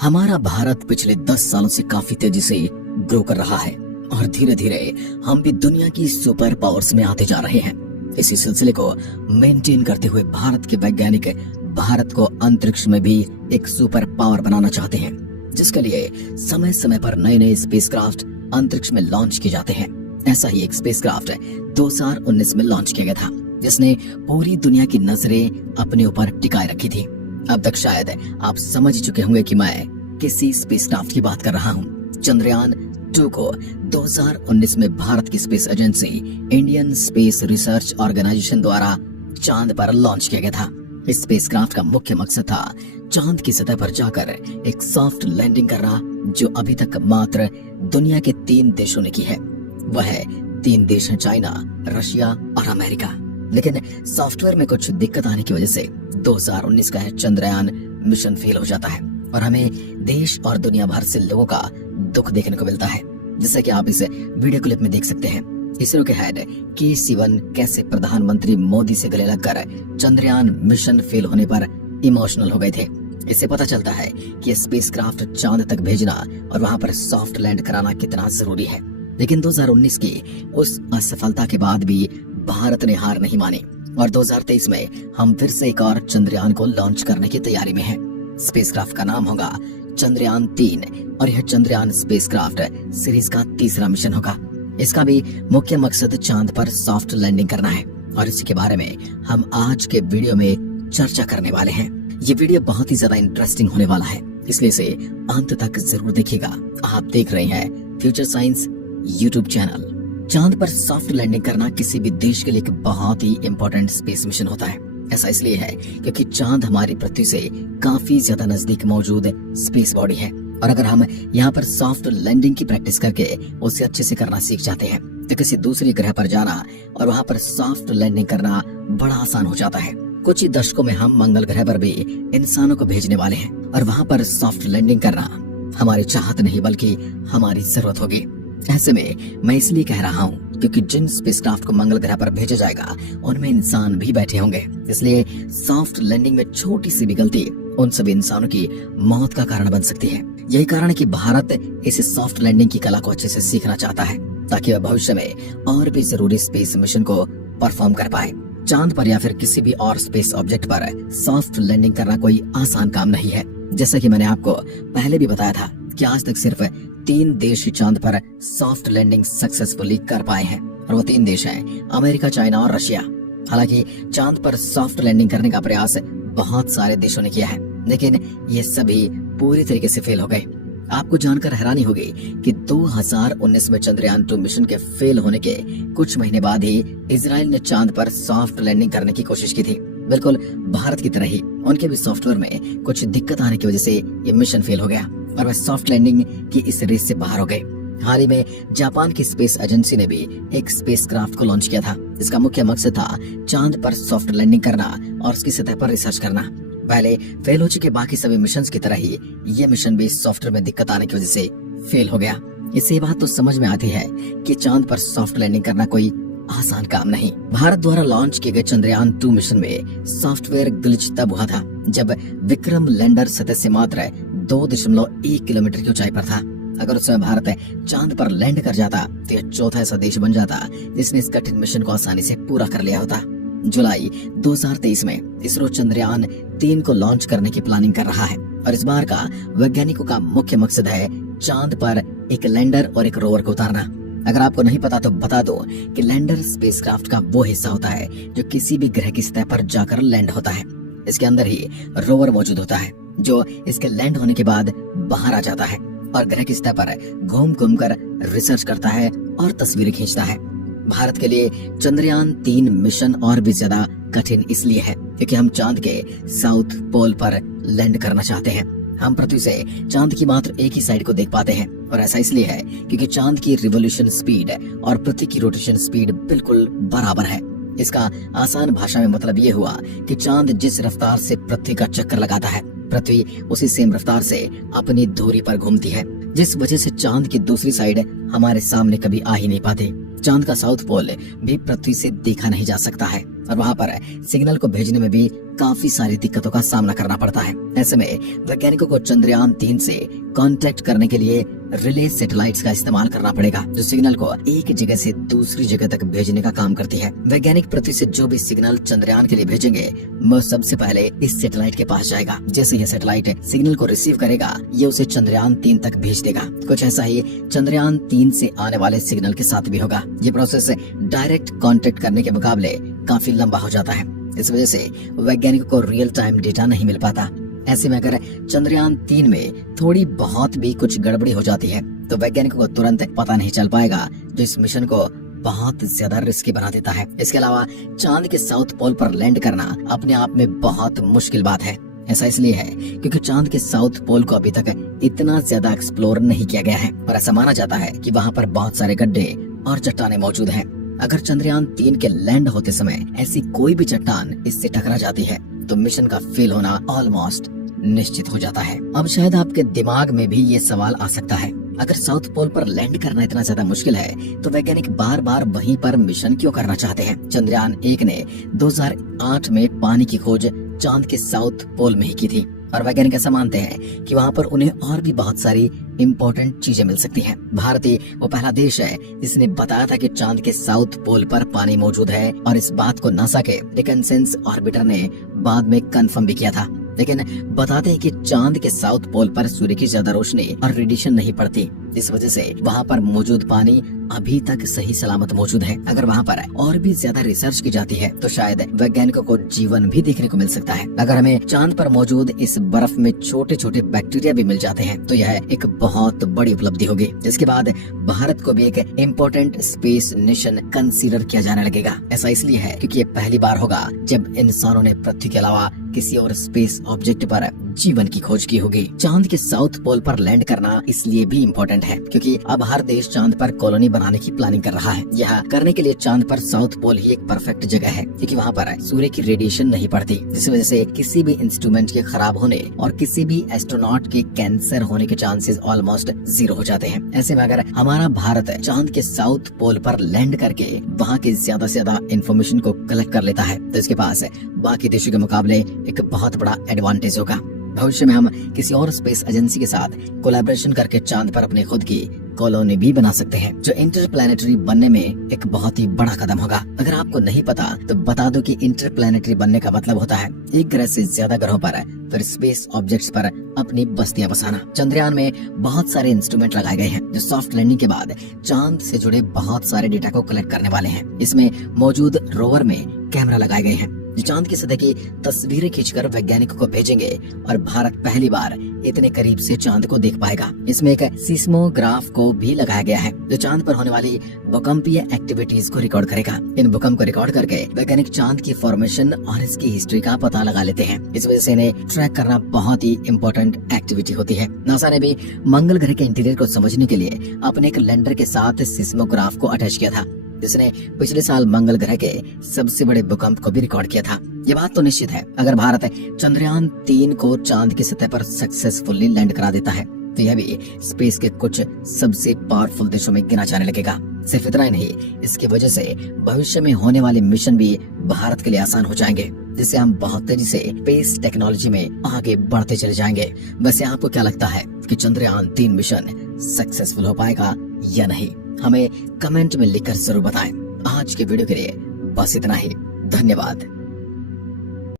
हमारा भारत पिछले 10 सालों से काफी तेजी से ग्रो कर रहा है और धीरे धीरे हम भी दुनिया की सुपर पावर्स में आते जा रहे हैं। इसी सिलसिले को मेंटेन करते हुए भारत के वैज्ञानिक भारत को अंतरिक्ष में भी एक सुपर पावर बनाना चाहते हैं, जिसके लिए समय समय पर नए नए स्पेसक्राफ्ट अंतरिक्ष में लॉन्च किए जाते हैं। ऐसा ही एक स्पेसक्राफ्ट 2019 में लॉन्च किया गया था, जिसने पूरी दुनिया की नजरें अपने ऊपर टिकाए रखी थी। अब तक शायद आप समझ चुके होंगे कि मैं किसी स्पेसक्राफ्ट की बात कर रहा हूँ। चंद्रयान 2 को 2019 में भारत की space agency Indian space research organisation द्वारा चांद पर लॉन्च किया गया था। इस स्पेसक्राफ्ट का मुख्य मकसद था चांद की सतह पर जाकर एक सॉफ्ट लैंडिंग करना, जो अभी तक मात्र दुनिया के 3 देशों ने की है। वह 3 देश हैं, चाइना, रशिया और अमेरिका। लेकिन सॉफ्टवेयर में कुछ दिक्कत आने की वजह से 2019 का चंद्रयान मिशन फेल हो जाता है और हमें देश और दुनिया भर से लोगों का दुख देखने को मिलता है, जैसे कि आप इस वीडियो क्लिप में देख सकते हैं। इसरो के हेड के सिवन कैसे प्रधानमंत्री मोदी से गले लगकर चंद्रयान मिशन फेल होने पर इमोशनल हो गए थे। इससे पता चलता है कि स्पेसक्राफ्ट चांद तक भेजना और वहां पर सॉफ्ट लैंड कराना कितना जरूरी है। लेकिन 2019 की उस असफलता के बाद भी भारत ने हार नहीं मानी और 2023 में हम फिर से एक और चंद्रयान को लॉन्च करने की तैयारी में हैं। स्पेसक्राफ्ट का नाम होगा चंद्रयान 3 और यह चंद्रयान स्पेसक्राफ्ट सीरीज का 3रा मिशन होगा। इसका भी मुख्य मकसद चांद पर सॉफ्ट लैंडिंग करना है और इसी के बारे में हम आज के वीडियो में चर्चा करने वाले हैं। ये वीडियो बहुत ही ज्यादा इंटरेस्टिंग होने वाला है, इसलिए इसे अंत तक जरूर देखिएगा। आप देख रहे हैं फ्यूचर साइंस यूट्यूब चैनल। चांद पर सॉफ्ट लैंडिंग करना किसी भी देश के लिए एक बहुत ही इंपॉर्टेंट स्पेस मिशन होता है। ऐसा इसलिए है क्योंकि चांद हमारी पृथ्वी से काफी ज्यादा नजदीक मौजूद स्पेस बॉडी है और अगर हम यहाँ पर सॉफ्ट लैंडिंग की प्रैक्टिस करके उसे अच्छे से करना सीख जाते हैं तो किसी दूसरे ग्रह पर जाना और वहाँ पर सॉफ्ट लैंडिंग करना बड़ा आसान हो जाता है। कुछ ही दशकों में हम मंगल ग्रह पर भी इंसानों को भेजने वाले हैं और वहाँ पर सॉफ्ट लैंडिंग करना हमारी चाहत नहीं बल्कि हमारी जरूरत होगी। ऐसे में मैं इसलिए कह रहा हूँ क्योंकि जिन स्पेसक्राफ्ट को मंगल ग्रह पर भेजा जाएगा उनमें इंसान भी बैठे होंगे, इसलिए सॉफ्ट लैंडिंग में छोटी सी भी गलती उन सभी इंसानों की मौत का कारण बन सकती है। यही कारण है कि भारत इस सॉफ्ट लैंडिंग की कला को अच्छे से सीखना चाहता है ताकि वह भविष्य में और भी जरूरी स्पेस मिशन को परफॉर्म कर पाए। चांद पर या फिर किसी भी और स्पेस ऑब्जेक्ट पर सॉफ्ट लैंडिंग करना कोई आसान काम नहीं है। जैसा कि मैंने आपको पहले भी बताया था कि आज तक सिर्फ 3 देश चांद पर सॉफ्ट लैंडिंग सक्सेसफुली कर पाए हैं और वो 3 देश हैं अमेरिका, चाइना और रशिया। हालांकि चांद पर सॉफ्ट लैंडिंग करने का प्रयास बहुत सारे देशों ने किया है, लेकिन ये सभी पूरी तरीके से फेल हो गए। आपको जानकर हैरानी होगी कि 2019 में चंद्रयान 2 मिशन के फेल होने के कुछ महीने बाद ही इजराइल ने चांद पर सॉफ्ट लैंडिंग करने की कोशिश की थी। बिल्कुल भारत की तरह ही उनके भी सॉफ्टवेयर में कुछ दिक्कत आने की वजह से ये मिशन फेल हो गया और वह सॉफ्ट लैंडिंग की इस रेस से बाहर हो गए। हाल ही में जापान की स्पेस एजेंसी ने भी एक स्पेसक्राफ्ट को लॉन्च किया था, जिसका मुख्य मकसद था चांद पर सॉफ्ट लैंडिंग करना और उसकी सतह पर रिसर्च करना। पहले फेल हो चुके बाकी सभी मिशन की तरह ही ये मिशन भी सॉफ्टवेयर में दिक्कत आने की वजह से फेल हो गया। इससे ये बात तो समझ में आती है कि चांद पर सॉफ्ट लैंडिंग करना कोई आसान काम नहीं। भारत द्वारा लॉन्च किए गए चंद्रयान 2 मिशन में सॉफ्टवेयर ग्लिच तब हुआ था जब विक्रम लैंडर सतह से मात्र 2.1 किलोमीटर की ऊंचाई पर था। अगर उस समय भारत चांद पर लैंड कर जाता तो यह चौथा ऐसा देश बन जाता जिसने इस कठिन मिशन को आसानी से पूरा कर लिया होता। जुलाई 2023 में इसरो चंद्रयान 3 को लॉन्च करने की प्लानिंग कर रहा है और इस बार का वैज्ञानिकों का मुख्य मकसद है चांद पर एक लैंडर और एक रोवर को उतारना। अगर आपको नहीं पता तो बता दो कि लैंडर स्पेसक्राफ्ट का वो हिस्सा होता है जो किसी भी ग्रह की सतह पर जाकर लैंड होता है। इसके अंदर ही रोवर मौजूद होता है जो इसके लैंड होने के बाद बाहर आ जाता है और ग्रह की सतह पर घूम घूम कर रिसर्च करता है और तस्वीरें खींचता है। भारत के लिए चंद्रयान 3 मिशन और भी ज्यादा कठिन इसलिए है क्योंकि हम चांद के साउथ पोल पर लैंड करना चाहते हैं। हम पृथ्वी से चांद की मात्र एक ही साइड को देख पाते हैं और ऐसा इसलिए है क्योंकि चांद की रिवोल्यूशन स्पीड और पृथ्वी की रोटेशन स्पीड बिल्कुल बराबर है। इसका आसान भाषा में मतलब ये हुआ कि चांद जिस रफ्तार से पृथ्वी का चक्कर लगाता है, पृथ्वी उसी सेम रफ्तार से अपनी धुरी पर घूमती है, जिस वजह से चांद की दूसरी साइड हमारे सामने कभी आ ही नहीं पाती। चांद का साउथ पोल भी पृथ्वी से देखा नहीं जा सकता है और वहाँ पर सिग्नल को भेजने में भी काफी सारी दिक्कतों का सामना करना पड़ता है। ऐसे में वैज्ञानिकों को चंद्रयान 3 से कांटेक्ट करने के लिए रिले सैटेलाइट्स का इस्तेमाल करना पड़ेगा, जो सिग्नल को एक जगह से दूसरी जगह तक भेजने का काम करती है। वैज्ञानिक पृथ्वी से जो भी सिग्नल चंद्रयान के लिए भेजेंगे वो सबसे पहले इस सैटेलाइट के पास जाएगा। जैसे यह सैटेलाइट सिग्नल को रिसीव करेगा, ये उसे चंद्रयान 3 तक भेज देगा। कुछ ऐसा ही चंद्रयान 3 से आने वाले सिग्नल के साथ भी होगा। ये प्रोसेस डायरेक्ट कांटेक्ट करने के मुकाबले काफी लंबा हो जाता है। इस वजह से वैज्ञानिकों को रियल टाइम डेटा नहीं मिल पाता। ऐसे में अगर चंद्रयान 3 में थोड़ी बहुत भी कुछ गड़बड़ी हो जाती है तो वैज्ञानिकों को तुरंत पता नहीं चल पाएगा, जो इस मिशन को बहुत ज्यादा रिस्की बना देता है। इसके अलावा चांद के साउथ पोल पर लैंड करना अपने आप में बहुत मुश्किल बात है। ऐसा इसलिए है क्योंकि चांद के साउथ पोल को अभी तक इतना ज्यादा एक्सप्लोर नहीं किया गया है और ऐसा माना जाता है कि वहाँ पर बहुत सारे गड्ढे और चट्टानें मौजूद हैं। अगर चंद्रयान 3 के लैंड होते समय ऐसी कोई भी चट्टान इससे टकरा जाती है तो मिशन का फेल होना ऑलमोस्ट निश्चित हो जाता है। अब शायद आपके दिमाग में भी ये सवाल आ सकता है, अगर साउथ पोल पर लैंड करना इतना ज्यादा मुश्किल है तो वैज्ञानिक बार बार वहीं पर मिशन क्यों करना चाहते हैं? चंद्रयान 1 ने 2008 में पानी की खोज चांद के साउथ पोल में ही की थी और वैज्ञानिक ऐसा मानते हैं कि वहाँ पर उन्हें और भी बहुत सारी इम्पोर्टेंट चीजें मिल सकती हैं। भारत ही वो पहला देश है जिसने बताया था कि चांद के साउथ पोल पर पानी मौजूद है और इस बात को नासा के रिकॉन्सेंस ऑर्बिटर ने बाद में कंफर्म भी किया था। लेकिन बताते हैं कि चांद के साउथ पोल पर सूर्य की ज्यादा रोशनी और रेडिएशन नहीं पड़ती, इस वजह से वहाँ पर मौजूद पानी अभी तक सही सलामत मौजूद है। अगर वहाँ पर और भी ज्यादा रिसर्च की जाती है तो शायद वैज्ञानिकों को जीवन भी देखने को मिल सकता है। अगर हमें चांद पर मौजूद इस बर्फ में छोटे छोटे बैक्टीरिया भी मिल जाते हैं तो यह एक बहुत बड़ी उपलब्धि होगी। इसके बाद भारत को भी एक इम्पोर्टेंट स्पेस मिशन कंसीडर किया जाने लगेगा। ऐसा इसलिए है क्योंकि ये पहली बार होगा जब इंसानों ने पृथ्वी के अलावा किसी और स्पेस ऑब्जेक्ट पर जीवन की खोज की होगी। चांद के साउथ पोल पर लैंड करना इसलिए भी इम्पोर्टेंट है क्योंकि अब हर देश चांद पर कॉलोनी बनाने की प्लानिंग कर रहा है। यह करने के लिए चांद पर साउथ पोल ही एक परफेक्ट जगह है क्योंकि वहाँ पर सूर्य की रेडिएशन नहीं पड़ती, जिस वजह से किसी भी इंस्ट्रूमेंट के खराब होने और किसी भी एस्ट्रोनॉट के कैंसर होने के चांसेस ऑलमोस्ट 0 हो जाते हैं। ऐसे में अगर हमारा भारत चांद के साउथ पोल पर लैंड करके वहाँ के ज्यादा से ज्यादा इन्फॉर्मेशन को कलेक्ट कर लेता है तो इसके पास बाकी देशों के मुकाबले एक बहुत बड़ा एडवांटेज होगा। भविष्य में हम किसी और स्पेस एजेंसी के साथ कोलैबोरेशन करके चांद पर अपनी खुद की कॉलोनी भी बना सकते हैं, जो इंटरप्लैनेटरी बनने में एक बहुत ही बड़ा कदम होगा। अगर आपको नहीं पता तो बता दो कि इंटरप्लैनेटरी बनने का मतलब होता है एक ग्रह से ज्यादा ग्रहों पर फिर स्पेस ऑब्जेक्ट्स पर अपनी बस्तियां बसाना। चंद्रयान में बहुत सारे इंस्ट्रूमेंट लगाए गए हैं जो सॉफ्ट लैंडिंग के बाद चांद से जुड़े बहुत सारे डेटा को कलेक्ट करने वाले हैं। इसमें मौजूद रोवर में कैमरा लगाए गए हैं जो चांद की सतह की तस्वीरें खींचकर वैज्ञानिकों को भेजेंगे और भारत पहली बार इतने करीब से चांद को देख पाएगा। इसमें एक सीस्मोग्राफ को भी लगाया गया है जो चांद पर होने वाली भूकंपीय एक्टिविटीज को रिकॉर्ड करेगा। इन भूकंप को रिकॉर्ड करके वैज्ञानिक चांद की फॉर्मेशन और इसकी हिस्ट्री का पता लगा लेते हैं। इस वजह से इन्हें ट्रैक करना बहुत ही इम्पोर्टेंट एक्टिविटी होती है। नासा ने भी मंगल ग्रह के इंटीरियर को समझने के लिए अपने एक लैंडर के साथ सीस्मोग्राफ को अटैच किया था, जिसने पिछले साल मंगल ग्रह के सबसे बड़े भूकंप को भी रिकॉर्ड किया था। ये बात तो निश्चित है, अगर भारत चंद्रयान 3 को चांद की सतह पर सक्सेसफुली लैंड करा देता है तो यह भी स्पेस के कुछ सबसे पावरफुल देशों में गिना जाने लगेगा। सिर्फ इतना ही नहीं, इसकी वजह से भविष्य में होने वाले मिशन भी भारत के लिए आसान हो जाएंगे, जिससे हम बहुत तेजी से स्पेस टेक्नोलॉजी में आगे बढ़ते चले जाएंगे। वैसे आपको क्या लगता है कि चंद्रयान 3 मिशन सक्सेसफुल हो पाएगा या नहीं? हमें कमेंट में लिखकर जरूर बताएं। आज के वीडियो के लिए बस इतना ही। धन्यवाद।